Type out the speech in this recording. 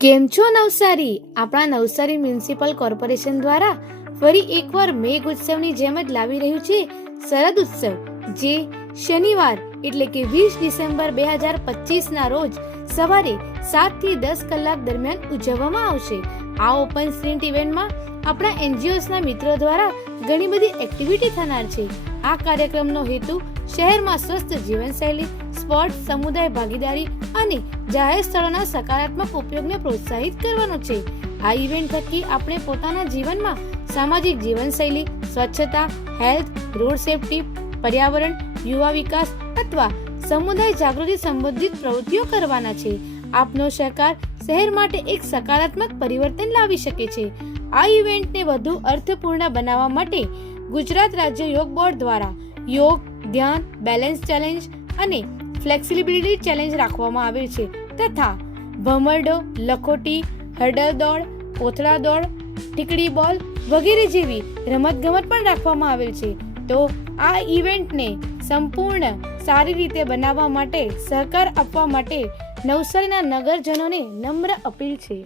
કેમ છો નવસારી? આપણા નવસારી મ્યુનિસિપલ કોર્પોરેશન દ્વારા ફરી એકવાર મેઘ ઉત્સવની જેમ જ લાવી રહ્યું છે શરદ ઉત્સવ, જે શનિવાર એટલે કે 20 ડિસેમ્બર 2025 રોજ સવારે 7 થી 10 કલાક દરમિયાન ઉજવવામાં આવશે. આ ઓપન સ્ટ્રીટ ઇવેન્ટમાં આપણા એનજીઓસના મિત્રો દ્વારા ઘણી બધી એક્ટિવિટી થનાર છે. આ કાર્યક્રમનો હેતુ શહેરમાં સ્વસ્થ જીવનશૈલી, સ્પોર્ટ્સ, સમુદાય ભાગીદારી અને જાહેર સ્થળોના સકારાત્મક ઉપયોગને પ્રોત્સાહિત કરવાનો છે. આ ઇવેન્ટ થકી આપણે પોતાના જીવનમાં સામાજિક જીવનશૈલી, સ્વચ્છતા, હેલ્થ, રોડ સેફટી, પર્યાવરણ, યુવા વિકાસ અથવા સમુદાય જાગૃતિ સંબંધિત પ્રવૃત્તિઓ કરવાના છે. આપનો સહકાર શહેર માટે એક સકારાત્મક પરિવર્તન લાવી શકે છે. આ ઇવેન્ટને વધુ અર્થપૂર્ણ બનાવવા માટે ગુજરાત રાજ્ય યોગ બોર્ડ દ્વારા યોગ, ધ્યાન, બેલેન્સ ચેલેન્જ અને ફ્લેક્સિબિલિટી ચેલેન્જ રાખવામાં આવેલ છે તથા ભમરડો, લખોટી, હર્ડલ દોડ, કોથળા દોડ, ટીકડી બોલ વગેરે જેવી રમતગમત પણ રાખવામાં આવેલ છે. તો આ ઇવેન્ટને સંપૂર્ણ સારી રીતે બનાવવા માટે સહકાર આપવા માટે નવસારીના નગરજનોને નમ્ર અપીલ છે.